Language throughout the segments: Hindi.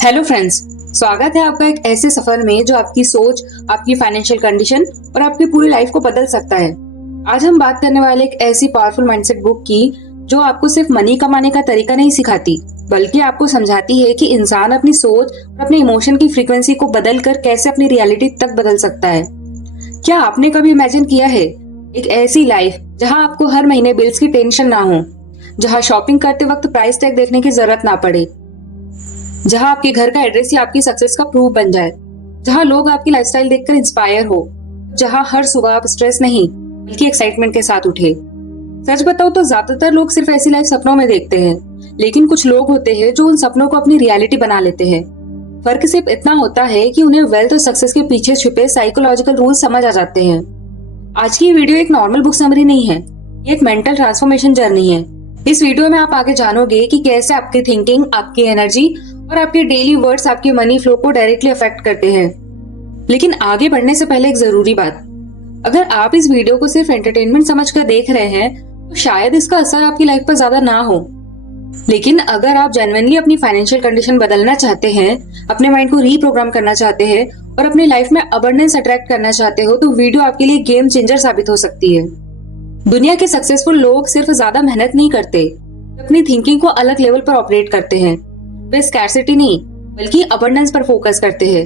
Hello friends. स्वागत है आपका एक ऐसे सफर में जो आपकी सोच, आपकी फाइनेंशियल कंडीशन और आपकी पूरी लाइफ को बदल सकता है। आज हम बात करने वाले एक ऐसी पावरफुल माइंडसेट बुक की जो आपको सिर्फ मनी कमाने का तरीका नहीं सिखाती, बल्कि आपको समझाती है कि इंसान अपनी सोच और अपने इमोशन की फ्रीक्वेंसी को बदल कर कैसे अपनी रियलिटी तक बदल सकता है। क्या आपने कभी इमेजिन किया है एक ऐसी लाइफ जहां आपको हर महीने बिल्स की टेंशन ना हो, जहां शॉपिंग करते वक्त प्राइस टैग देखने की जरूरत ना पड़े, जहां आपके घर का एड्रेस ही आपकी सक्सेस का प्रूफ बन जाए, जहां लोग आपकी लाइफस्टाइल देखकर इंस्पायर हो, जहां हर सुबह आप स्ट्रेस नहीं बल्कि एक्साइटमेंट के साथ उठे। सच बताओ तो ज्यादातर लोग सिर्फ ऐसी लाइफ सपनों में देखते हैं, लेकिन कुछ लोग होते हैं जो उन सपनों को अपनी रियलिटी बना लेते हैं। फर्क सिर्फ इतना होता है कि उन्हें वेल्थ और सक्सेस के पीछे छुपे साइकोलॉजिकल रूल समझ आ जाते हैं। आज की वीडियो एक नॉर्मल बुक समरी नहीं है, ये एक मेंटल ट्रांसफॉर्मेशन जर्नी है। इस वीडियो में आप आगे जानोगे कि कैसे आपकी थिंकिंग, आपकी एनर्जी और आपके डेली वर्ड्स आपके मनी फ्लो को डायरेक्टली अफेक्ट करते हैं। लेकिन आगे बढ़ने से पहले एक जरूरी बात, अगर आप इस वीडियो को सिर्फ एंटरटेनमेंट समझकर देख रहे हैं तो शायद इसका असर आपकी लाइफ पर ज्यादा ना हो। लेकिन अगर आप जेन्युइनली अपनी फाइनेंशियल कंडीशन बदलना चाहते हैं, अपने माइंड को रीप्रोग्राम करना चाहते हैं और अपनी लाइफ में अबंडेंस अट्रैक्ट करना चाहते हो, तो वीडियो आपके लिए गेम चेंजर साबित हो सकती है। दुनिया के सक्सेसफुल लोग सिर्फ ज्यादा मेहनत नहीं करते, अपनी थिंकिंग को अलग लेवल पर ऑपरेट करते हैं। वे स्कैर्सिटी नहीं बल्कि अबंडेंस पर फोकस करते हैं।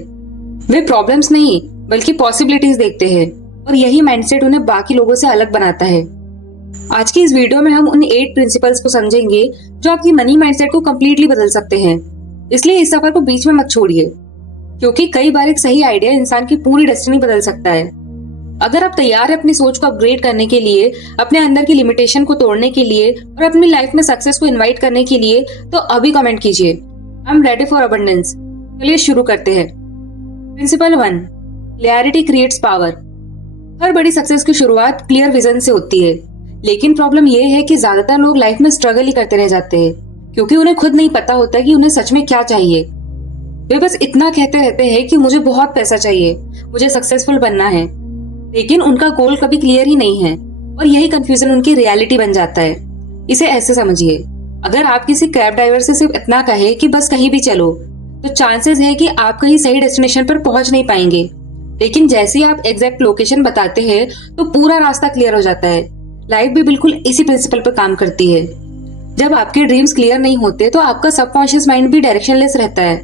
वे प्रॉब्लम्स नहीं बल्कि पॉसिबिलिटीज देखते हैं, और यही माइंडसेट उन्हें बाकी लोगों से अलग बनाता है। आज की इस वीडियो में हम उन 8 प्रिंसिपल्स को समझेंगे जो आपकी मनी माइंडसेट को कंप्लीटली बदल सकते हैं। इसलिए इस सफर को बीच में मत छोड़िए, क्योंकि कई बार एक सही आइडिया इंसान की पूरी डेस्टिनी बदल सकता है। अगर आप तैयार हैं अपनी सोच को अपग्रेड करने के लिए, अपने अंदर की लिमिटेशन को तोड़ने के लिए और अपनी लाइफ में सक्सेस को इनवाइट करने के लिए, तो अभी कमेंट कीजिए, I am ready for abundance. चलिए शुरू करते हैं। Principle 1, clarity creates power. हर बड़ी सक्सेस की शुरुआत क्लियर विजन से होती है, लेकिन प्रॉब्लम यह है कि ज्यादातर लोग लाइफ में स्ट्रगल ही करते रह जाते हैं, क्योंकि उन्हें खुद नहीं पता होता कि उन्हें सच में क्या चाहिए। वे बस इतना कहते रहते हैं कि मुझे बहुत पैसा चाहिए, मुझे सक्सेसफुल बनना है, लेकिन उनका गोल कभी क्लियर ही नहीं है, और यही कंफ्यूजन उनकी रियलिटी बन जाता है। इसे ऐसे समझिए, अगर आप किसी कैब ड्राइवर से सिर्फ इतना कहे कि बस कहीं भी चलो, तो चांसेस है कि आप कहीं सही डेस्टिनेशन पर पहुंच नहीं पाएंगे। लेकिन जैसे ही आप एग्जैक्ट लोकेशन बताते हैं तो पूरा रास्ता क्लियर हो जाता है। लाइफ भी बिल्कुल इसी प्रिंसिपल पर काम करती है। जब आपके ड्रीम्स क्लियर नहीं होते तो आपका सबकॉन्शियस माइंड भी डायरेक्शनलेस रहता है।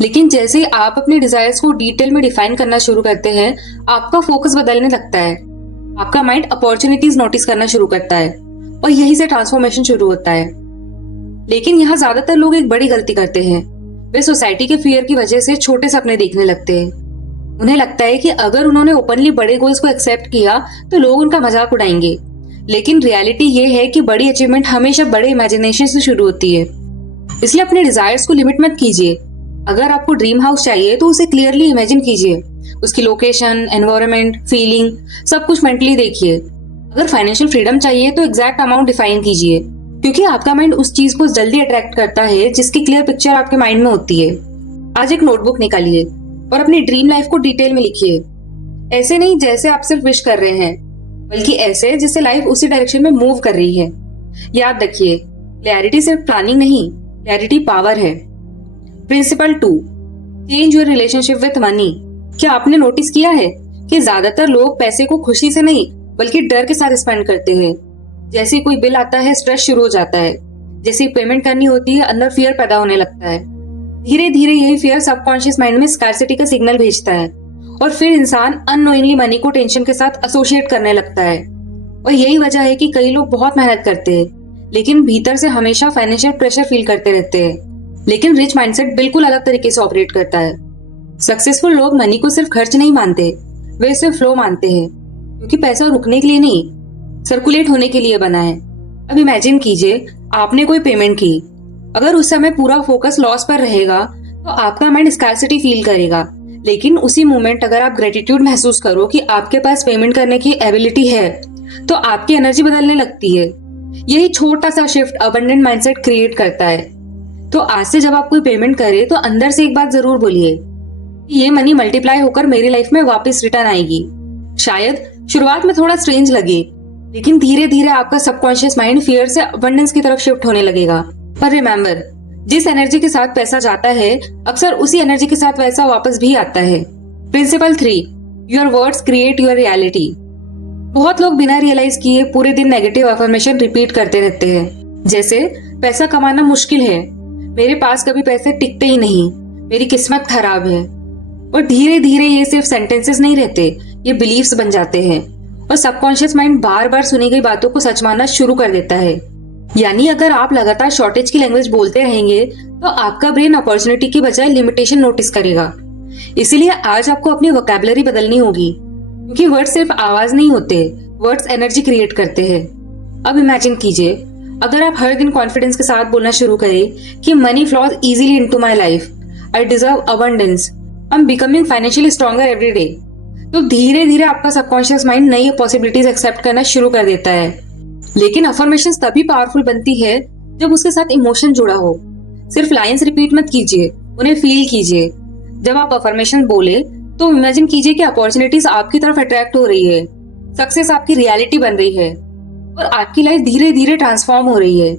लेकिन जैसे ही आप अपने डिजायर्स को डिटेल में डिफाइन करना शुरू करते हैं, आपका फोकस बदलने लगता है। आपका माइंड अपॉर्चुनिटीज नोटिस करना शुरू करता है, और यहीं से ट्रांसफॉर्मेशन शुरू होता है। लेकिन यहाँ ज्यादातर लोग एक बड़ी गलती करते हैं। वे सोसाइटी के फियर की वजह से छोटे सपने देखने लगते हैं। उन्हें लगता है कि अगर उन्होंने ओपनली बड़े गोल्स को एक्सेप्ट किया तो लोग उनका मजाक उड़ाएंगे। लेकिन रियलिटी ये है कि बड़ी अचीवमेंट हमेशा बड़े इमेजिनेशन से शुरू होती है। इसलिए अपने डिजायर्स को लिमिट मत कीजिए। अगर आपको ड्रीम हाउस चाहिए तो उसे क्लियरली इमेजिन कीजिए, उसकी लोकेशन, एनवायरनमेंट, फीलिंग सब कुछ मेंटली देखिए। अगर फाइनेंशियल फ्रीडम चाहिए तो एग्जैक्ट अमाउंट डिफाइन कीजिए, क्योंकि आपका माइंड उस चीज को जल्दी अट्रैक्ट करता है जिसकी क्लियर पिक्चर आपके माइंड में होती है। आज एक नोटबुक निकालिए और अपनी ड्रीम लाइफ को डिटेल में लिखिए। ऐसे नहीं जैसे आप सिर्फ विश कर रहे हैं, बल्कि ऐसे जैसे लाइफ उसी डायरेक्शन में मूव कर रही है। याद रखिए, क्लैरिटी सिर्फ प्लानिंग नहीं, क्लैरिटी पावर है। Principle 2, change your relationship with money. क्या आपने नोटिस किया है कि ज्यादातर लोग पैसे को खुशी से नहीं बल्कि डर के साथ स्पेंड करते हैं। जैसे कोई बिल आता है, स्ट्रेस शुरू हो जाता है। जैसे पेमेंट करनी होती है, अंदर फियर पैदा होने लगता है। धीरे धीरे यही फियर सबकॉन्शियस माइंड में स्कार्सिटी का सिग्नल भेजता है, और फिर इंसान अननोइंगली मनी को टेंशन के साथ एसोसिएट करने लगता है। और यही वजह है कि कई लोग बहुत मेहनत करते हैं, लेकिन भीतर से हमेशा फाइनेंशियल प्रेशर फील करते रहते हैं। लेकिन रिच माइंडसेट बिल्कुल अलग तरीके से ऑपरेट करता है। सक्सेसफुल लोग मनी को सिर्फ खर्च नहीं मानते, वे इसे फ्लो मानते हैं, क्योंकि पैसा रुकने के लिए नहीं, सर्कुलेट होने के लिए बना है। अब इमेजिन कीजिए, आपने कोई पेमेंट की। अगर उस समय पूरा फोकस लॉस पर रहेगा तो आपका माइंड स्कार्सिटी फील करेगा। लेकिन उसी मोमेंट अगर आप ग्रेटिट्यूड महसूस करो कि आपके पास पेमेंट करने की एबिलिटी है, तो आपकी एनर्जी बदलने लगती है। यही छोटा सा शिफ्ट अबंडेंट माइंडसेट क्रिएट करता है। तो आज से जब आप कोई पेमेंट करें तो अंदर से एक बात जरूर बोलिए, ये मनी मल्टीप्लाई होकर मेरी लाइफ में वापस रिटर्न आएगी। शायद शुरुआत में थोड़ा स्ट्रेंज लगे, लेकिन धीरे धीरे आपका सबकॉन्शियस माइंड फियर से अबंडेंस की तरफ शिफ्ट होने लगेगा। पर रिमेंबर, जिस एनर्जी के साथ पैसा जाता है, अक्सर उसी एनर्जी के साथ वैसा वापस भी आता है। Principle 3, your words create your reality. बहुत लोग बिना रियलाइज किए पूरे दिन नेगेटिव अफर्मेशन रिपीट करते रहते हैं, जैसे पैसा कमाना मुश्किल है, मेरे पास कभी पैसे टिकते ही नहीं, मेरी किस्मत खराब है। और धीरे धीरे ये सिर्फ सेंटेंसेस नहीं रहते, ये बिलीफ्स बन जाते हैं और सबकॉन्शियस माइंड बार बार सुनी गई बातों को सच मानना शुरू कर देता है। यानी अगर आप लगातार शॉर्टेज की लैंग्वेज बोलते रहेंगे तो आपका ब्रेन अपॉर्चुनिटी की बजाय लिमिटेशन नोटिस करेगा। इसीलिए आज आपको अपनी वोकैबुलरी बदलनी होगी, क्योंकि वर्ड्स सिर्फ आवाज नहीं होते, वर्ड्स एनर्जी क्रिएट करते हैं। अब इमेजिन कीजिए, अगर आप हर दिन कॉन्फिडेंस के साथ बोलना शुरू करें कि money flaws easily into my life, I deserve abundance, I am becoming financially stronger every day, तो धीरे धीरे आपका सबकॉन्शियस माइंड नई पॉसिबिलिटीज एक्सेप्ट करना शुरू कर देता है। लेकिन अफर्मेशंस तभी पावरफुल बनती है जब उसके साथ इमोशन जुड़ा हो। सिर्फ लाइंस रिपीट मत कीजिए, उन्हें फील कीजिए। जब आप अफर्मेशन बोले तो इमेजिन कीजिए कि अपॉर्चुनिटीज आपकी तरफ अट्रैक्ट हो रही है, सक्सेस आपकी रियलिटी बन रही है और आपकी लाइफ धीरे धीरे ट्रांसफॉर्म हो रही है।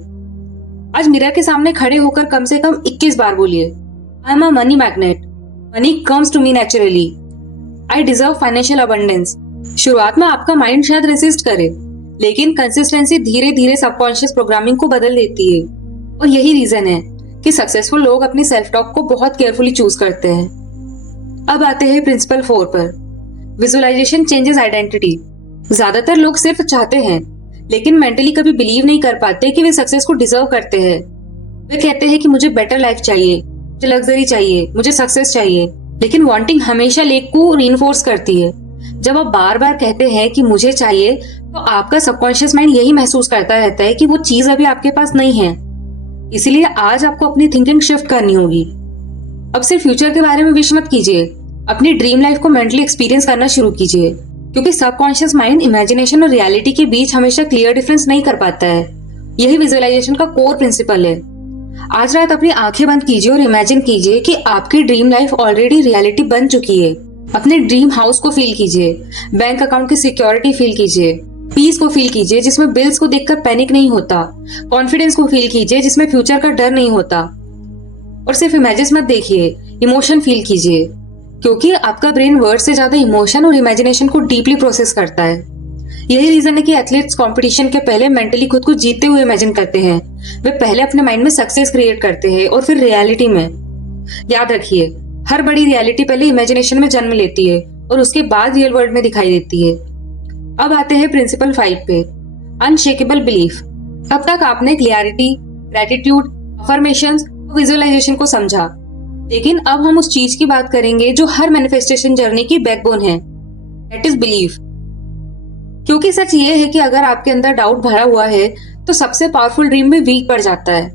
आज मिरर के सामने खड़े होकर कम से कम 21 बार बोलिए, I am a money magnet, money comes to me naturally, I deserve financial abundance. शुरुआत में आपका माइंड शायद रेसिस्ट करे, लेकिन कंसिस्टेंसी धीरे धीरे सबकॉन्शियस प्रोग्रामिंग को बदल देती है। और यही रीजन है कि सक्सेसफुल लोग अपनी सेल्फ टॉक को बहुत केयरफुली चूज करते हैं। अब आते हैं प्रिंसिपल 4 पर, विजुअलाइजेशन चेंजेस आइडेंटिटी। ज्यादातर लोग सिर्फ चाहते हैं, लेकिन मेंटली कभी बिलीव नहीं कर पाते कि वे सक्सेस को डिजर्व करते हैं। वे कहते हैं कि मुझे बेटर लाइफ चाहिए, मुझे लग्जरी चाहिए, मुझे सक्सेस चाहिए, लेकिन वांटिंग हमेशा लेक को रीइंफोर्स करती है। जब आप बार बार कहते हैं कि मुझे चाहिए, तो आपका सबकॉन्शियस माइंड यही महसूस करता रहता है कि वो चीज अभी आपके पास नहीं है। इसीलिए आज आपको अपनी थिंकिंग शिफ्ट करनी होगी। अब सिर्फ फ्यूचर के बारे में विश मत कीजिए, अपनी ड्रीम लाइफ को मेंटली एक्सपीरियंस करना शुरू कीजिए, क्योंकि सबकॉन्शियस माइंड इमेजिनेशन और रियलिटी के बीच हमेशा क्लियर डिफरेंस नहीं कर पाता है। यही विजुअलाइजेशन का कोर प्रिंसिपल है। आज रात अपनी आंखें बंद कीजिए और इमेजिन कीजिए कि आपकी ड्रीम लाइफ ऑलरेडी रियलिटी बन चुकी है। अपने ड्रीम हाउस को फील कीजिए, बैंक अकाउंट की सिक्योरिटी फील कीजिए, पीस को फील कीजिए जिसमें बिल्स को देखकर पैनिक नहीं होता, कॉन्फिडेंस को फील कीजिए जिसमें फ्यूचर का डर नहीं होता। और सिर्फ इमेजेस मत देखिए, इमोशन फील कीजिए, क्योंकि आपका ब्रेन वर्ड से ज्यादा इमोशन और इमेजिनेशन को डीपली प्रोसेस करता है। यही रीजन है कि एथलीट्स कंपटीशन के पहले मेंटली खुद को जीतते हुए इमेजिन करते हैं। वे पहले अपने माइंड में सक्सेस क्रिएट करते हैं और फिर रियलिटी में। याद रखिए, हर बड़ी रियलिटी पहले इमेजिनेशन में जन्म लेती है और उसके बाद रियल वर्ल्ड में दिखाई देती है। अब आते हैं प्रिंसिपल 5 पे, अनशेकेबल बिलीफ। अब तक आपने क्लियरिटी, ग्रेटिट्यूड, अफर्मेशंस और विजुअलाइजेशन को समझा, लेकिन अब हम उस चीज की बात करेंगे जो हर मैनिफेस्टेशन जर्नी की बैकबोन है, दैट इज बिलीफ। क्योंकि सच ये है कि अगर आपके अंदर डाउट भरा हुआ है तो सबसे पावरफुल ड्रीम भी वीक पड़ जाता है।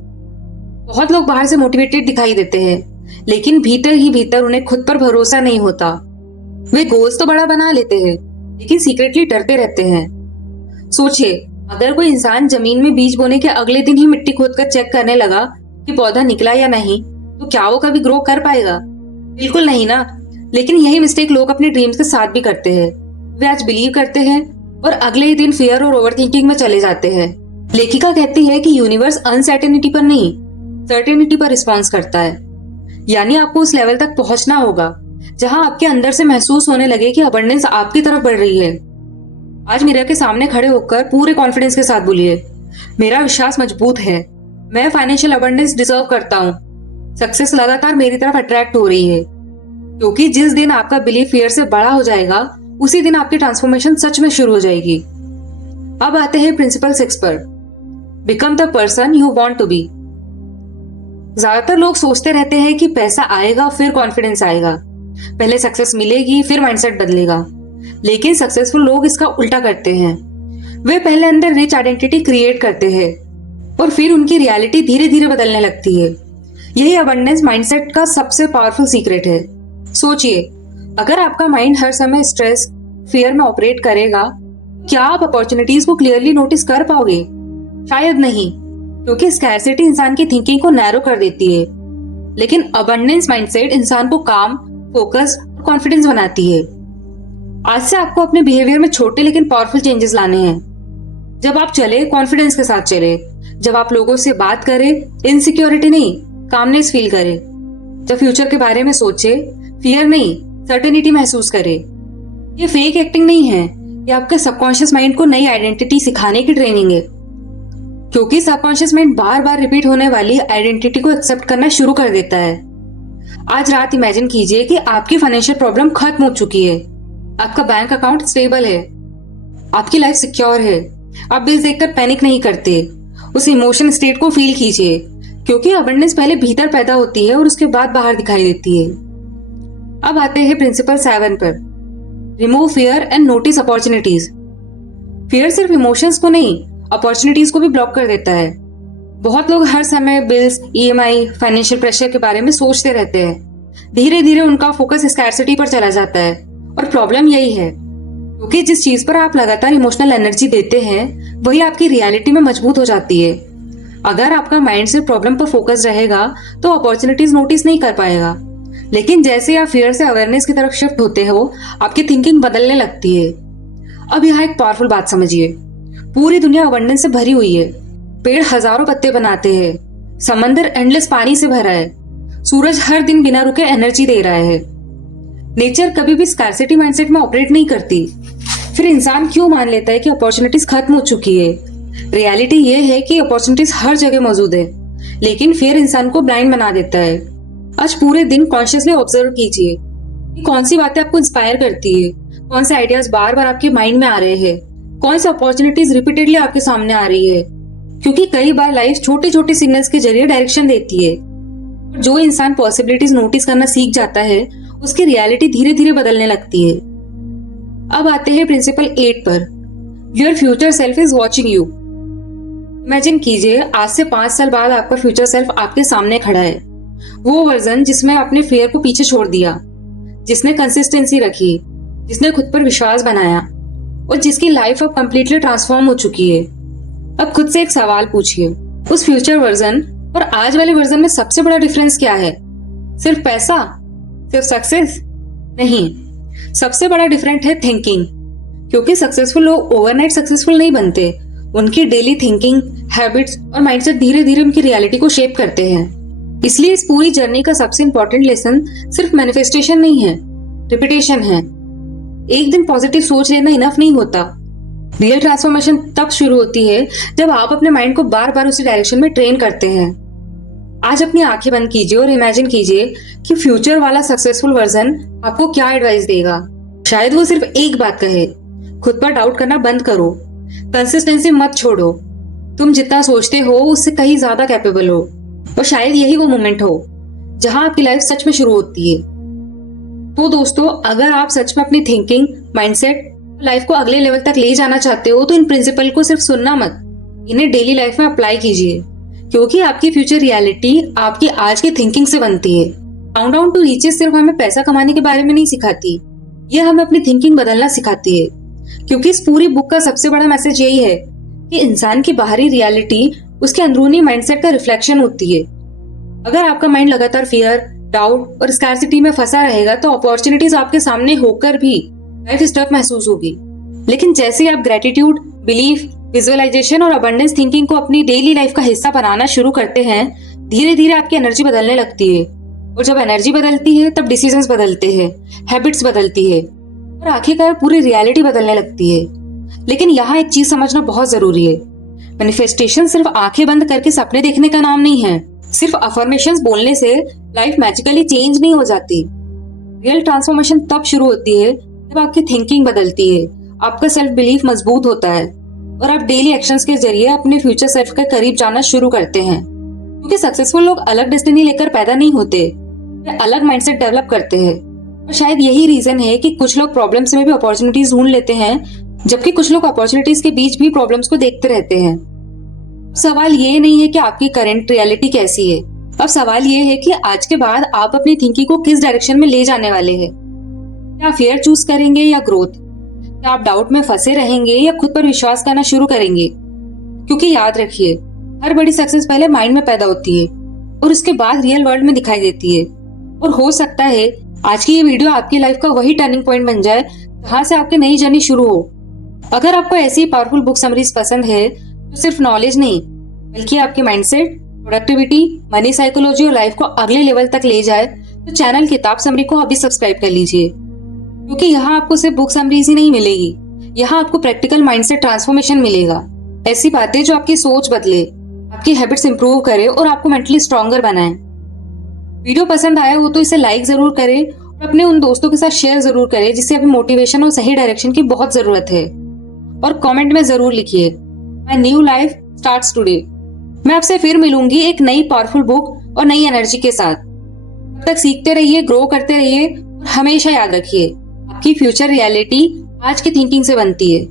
बहुत लोग बाहर से मोटिवेटेड दिखाई देते हैं, लेकिन भीतर ही भीतर उन्हें खुद पर भरोसा नहीं होता। वे गोल्स तो बड़ा बना लेते हैं, लेकिन सीक्रेटली डरते रहते हैं। सोचिए, अगर कोई इंसान जमीन में बीज बोने के अगले दिन ही मिट्टी खोदकर चेक करने लगा कि पौधा निकला या नहीं, तो क्या वो कभी ग्रो कर पाएगा? बिल्कुल नहीं ना। लेकिन यही मिस्टेक लोग अपने ड्रीम्स के साथ भी करते हैं। वे आज बिलीव करते हैं और अगले ही दिन फियर और ओवरथिंकिंग में चले जाते हैं। लेखिका कहती है कि यूनिवर्स अनसर्टेनिटी पर नहीं, सर्टेनिटी पर रिस्पॉन्स करता है। यानी आपको उस लेवल तक पहुंचना होगा जहां आपके अंदर से महसूस होने लगे कि अबंडेंस आपकी तरफ बढ़ रही है। आज मिरर के सामने खड़े होकर पूरे कॉन्फिडेंस के साथ बोलिए, मेरा विश्वास मजबूत है, मैं फाइनेंशियल अबंडेंस डिजर्व करता हूँ, सक्सेस लगातार मेरी तरफ अट्रैक्ट हो रही है। क्योंकि जिस दिन आपका बिलीफ फियर से बड़ा हो जाएगा, उसी दिन आपकी ट्रांसफॉर्मेशन सच में शुरू हो जाएगी। अब आते हैं प्रिंसिपल 6 पर, become the person you want to be. ज्यादातर लोग सोचते रहते हैं कि पैसा आएगा फिर कॉन्फिडेंस आएगा, पहले सक्सेस मिलेगी फिर माइंडसेट बदलेगा। लेकिन सक्सेसफुल लोग इसका उल्टा करते हैं। वे पहले अंदर रिच आइडेंटिटी क्रिएट करते हैं और फिर उनकी रियलिटी धीरे धीरे बदलने लगती है। यही अबंडेंस माइंडसेट का सबसे पावरफुल सीक्रेट है। सोचिए, अगर आपका माइंड हर समय स्ट्रेस, फियर में ऑपरेट करेगा, क्या आप अपॉर्चुनिटीज को क्लियरली नोटिस कर पाओगे? शायद नहीं, क्योंकि स्कैरसिटी इंसान की थिंकिंग को नैरो कर देती है। लेकिन अबंडेंस माइंडसेट इंसान को काम, फोकस और कॉन्फिडेंस बनाती है। आज से आपको अपने बिहेवियर में छोटे लेकिन पावरफुल चेंजेस लाने हैं। जब आप चले, कॉन्फिडेंस के साथ चले। जब आप लोगों से बात करें, इनसिक्योरिटी नहीं, कामनेस फील करे। जब फ्यूचर के बारे में सोचे, फियर नहीं, सर्टेनिटी महसूस करे। ये फेक एक्टिंग नहीं है, ये आपके सबकॉन्शियस माइंड को नई आइडेंटिटी सिखाने की ट्रेनिंग है। क्योंकि सबकॉन्शियस माइंड बार बार रिपीट होने वाली आइडेंटिटी को एक्सेप्ट करना शुरू कर देता है। आज रात इमेजिन कीजिए कि आपकी फाइनेंशियल प्रॉब्लम खत्म हो चुकी है, आपका बैंक अकाउंट स्टेबल है, आपकी लाइफ सिक्योर है, आप बिल्स देखकर पैनिक नहीं करते। उस इमोशन स्टेट को फील कीजिए, क्योंकि अबंडेंस पहले भीतर पैदा होती है और उसके बाद बाहर दिखाई देती है। अब आते हैं प्रिंसिपल 7 पर, remove fear and notice opportunities. Fear सिर्फ इमोशंस को नहीं, अपॉर्चुनिटीज को भी ब्लॉक कर देता है। बहुत लोग हर समय बिल्स, ईएमआई, फाइनेंशियल प्रेशर के बारे में सोचते रहते हैं। धीरे धीरे उनका फोकस स्कैर्सिटी पर चला जाता है और प्रॉब्लम यही है, क्योंकि जिस चीज पर आप लगातार इमोशनल एनर्जी देते हैं वही आपकी रियलिटी में मजबूत हो जाती है। अगर आपका माइंड सिर्फ प्रॉब्लम पर फोकस रहेगा तो अपॉर्चुनिटीज नोटिस नहीं कर पाएगा। लेकिन जैसे आप फियर से अवेयरनेस की तरफ शिफ्ट होते हो, आपकी थिंकिंग बदलने लगती है। अब यहाँ एक पावरफुल बात समझिए, पूरी दुनिया अबंडेंस से भरी हुई है। पेड़ हजारों पत्ते बनाते हैं, समंदर एंडलेस पानी से भरा है, सूरज हर दिन बिना रुके एनर्जी दे रहा है। नेचर कभी भी स्कार्सिटी माइंडसेट में ऑपरेट नहीं करती। फिर इंसान क्यों मान लेता है कि अपॉर्चुनिटीज खत्म हो चुकी है? रियलिटी ये है कि अपॉर्चुनिटीज हर जगह मौजूद है, लेकिन फिर इंसान को ब्लाइंड बना देता है। आज पूरे दिन कॉन्शियसली ऑब्जर्व कीजिए कि कौन सी बातें आपको इंस्पायर करती है, कौन से आइडियाज बार बार आपके माइंड में आ रहे हैं, कौन सी अपॉर्चुनिटीज रिपीटेडली आपके सामने आ रही है। क्योंकि कई बार लाइफ छोटे छोटे सिग्नल्स के जरिए डायरेक्शन देती है। जो इंसान पॉसिबिलिटीज नोटिस करना सीख जाता है, उसकी रियलिटी धीरे धीरे बदलने लगती है। अब आते हैं प्रिंसिपल 8 पर, your future self is watching you. Imagine कीजिए आज से 5 साल बाद आपका फ्यूचर सेल्फ आपके सामने खड़ा है। वो वर्जन जिसमें आपने फियर को पीछे छोड़ दिया, जिसने कंसिस्टेंसी रखी, जिसने खुद पर विश्वास बनाया और जिसकी लाइफ अब कंप्लीटली ट्रांसफॉर्म हो चुकी है। अब खुद से एक सवाल पूछिए, उस फ्यूचर वर्जन और आज वाले वर्जन में सबसे बड़ा डिफरेंस क्या है? सिर्फ पैसा? सिर्फ सक्सेस? नहीं, सबसे बड़ा डिफरेंट है थिंकिंग। क्योंकि सक्सेसफुल लोग ओवरनाइट सक्सेसफुल नहीं बनते, उनकी डेली थिंकिंग, हैबिट्स और माइंडसेट धीरे धीरे उनकी रियलिटी को शेप करते हैं। इसलिए इस पूरी जर्नी का सबसे इंपॉर्टेंट लेसन सिर्फ मैनिफेस्टेशन नहीं है, रिपीटेशन है। एक दिन पॉजिटिव सोच लेना इनफ नहीं होता। रियल ट्रांसफॉर्मेशन तब शुरू होती है जब आप अपने माइंड को बार बार उसी डायरेक्शन में ट्रेन करते हैं। आज अपनी आंखें बंद कीजिए और इमेजिन कीजिए कि फ्यूचर वाला सक्सेसफुल वर्जन आपको क्या एडवाइस देगा। शायद वो सिर्फ एक बात कहे, खुद पर डाउट करना बंद करो, कंसिस्टेंसी मत छोड़ो, तुम जितना सोचते हो उससे कहीं ज्यादा कैपेबल हो। और शायद यही वो मोमेंट हो जहां आपकी लाइफ सच में शुरू होती है। तो दोस्तों, अगर आप सच में अपनी थिंकिंग, माइंडसेट, लाइफ को अगले लेवल तक ले जाना चाहते हो तो इन प्रिंसिपल को सिर्फ सुनना मत, इन्हें डेली लाइफ में अप्लाई कीजिए। क्योंकि आपकी फ्यूचर रियलिटी आपकी आज की थिंकिंग से बनती है। काउंटडाउन टू रीचेस सिर्फ हमें पैसा कमाने के बारे में नहीं सिखाती, ये हमें अपनी थिंकिंग बदलना सिखाती है। क्योंकि इस पूरी बुक का सबसे बड़ा मैसेज यही है कि इंसान की बाहरी रियलिटी उसके अंदरूनी माइंडसेट का रिफ्लेक्शन होती है। अगर आपका माइंड लगातार फियर, डाउट और स्कैर्सिटी में फंसा रहेगा तो अपॉर्चुनिटीज आपके सामने होकर भी लाइफ स्टक महसूस होगी। लेकिन जैसे आप ग्रेटिट्यूड, बिलीफ, विजुअलाइजेशन और अबंडेंस थिंकिंग को अपनी डेली लाइफ का हिस्सा बनाना शुरू करते हैं, धीरे धीरे आपकी एनर्जी बदलने लगती है। और जब एनर्जी बदलती है तब डिसीजंस बदलते हैं, हैबिट्स बदलती है और आखिरकार पूरी रियलिटी बदलने लगती है। लेकिन यहाँ एक चीज समझना बहुत जरूरी है, मैनिफेस्टेशन सिर्फ आंखें बंद करके सपने देखने का नाम नहीं है। सिर्फ अफर्मेशंस बोलने से लाइफ मैजिकली चेंज नहीं हो जाती। रियल ट्रांसफॉर्मेशन तब शुरू होती है जब आपकी थिंकिंग बदलती है, आपका सेल्फ बिलीफ मजबूत होता है और आप डेली एक्शंस के जरिए अपने फ्यूचर सेल्फ के करीब जाना शुरू करते हैं। क्योंकि सक्सेसफुल लोग अलग डेस्टिनी लेकर पैदा नहीं होते, वे अलग माइंडसेट डेवलप करते हैं। और शायद यही रीजन है कि कुछ लोग प्रॉब्लम्स में भी अपॉर्चुनिटीज ढूंढ लेते हैं, जबकि कुछ लोग अपॉर्चुनिटीज के बीच भी प्रॉब्लम्स को देखते रहते हैं। सवाल ये नहीं है कि आपकी करंट रियलिटी कैसी है, अब सवाल ये है कि आज के बाद आप अपनी थिंकिंग को किस डायरेक्शन में ले जाने वाले हैं। क्या फियर चूज करेंगे या ग्रोथ? क्या आप डाउट में फंसे रहेंगे या खुद पर विश्वास करना शुरू करेंगे? क्योंकि याद रखिए, हर बड़ी सक्सेस पहले माइंड में पैदा होती है और उसके बाद रियल वर्ल्ड में दिखाई देती है। और हो सकता है आज की ये वीडियो आपकी लाइफ का वही टर्निंग पॉइंट बन जाए जहां से आपकी नई जर्नी शुरू हो। अगर आपको ऐसी पावरफुल बुक समरीज पसंद है तो सिर्फ नॉलेज नहीं, बल्कि आपके माइंडसेट, प्रोडक्टिविटी, मनी साइकोलॉजी और लाइफ को अगले लेवल तक ले जाए तो चैनल किताब समरी को अभी सब्सक्राइब कर लीजिए, क्योंकि यहाँ आपको सिर्फ बुक समरीज ही नहीं मिलेगी, यहाँ आपको प्रैक्टिकल माइंडसेट ट्रांसफॉर्मेशन मिलेगा। ऐसी बातें जो आपकी सोच बदले, आपकी हैबिट्स इंप्रूव करे और आपको मेंटली स्ट्रॉन्गर बनाए। वीडियो पसंद आया हो तो इसे लाइक जरूर करें और अपने उन दोस्तों के साथ शेयर जरूर करें जिससे अभी मोटिवेशन और सही डायरेक्शन की बहुत जरूरत है। और कमेंट में जरूर लिखिए, my new life starts today. मैं आपसे फिर मिलूंगी एक नई पावरफुल बुक और नई एनर्जी के साथ। तब तक सीखते रहिए, ग्रो करते रहिए और हमेशा याद रखिए, आपकी फ्यूचर रियलिटी आज की थिंकिंग से बनती है।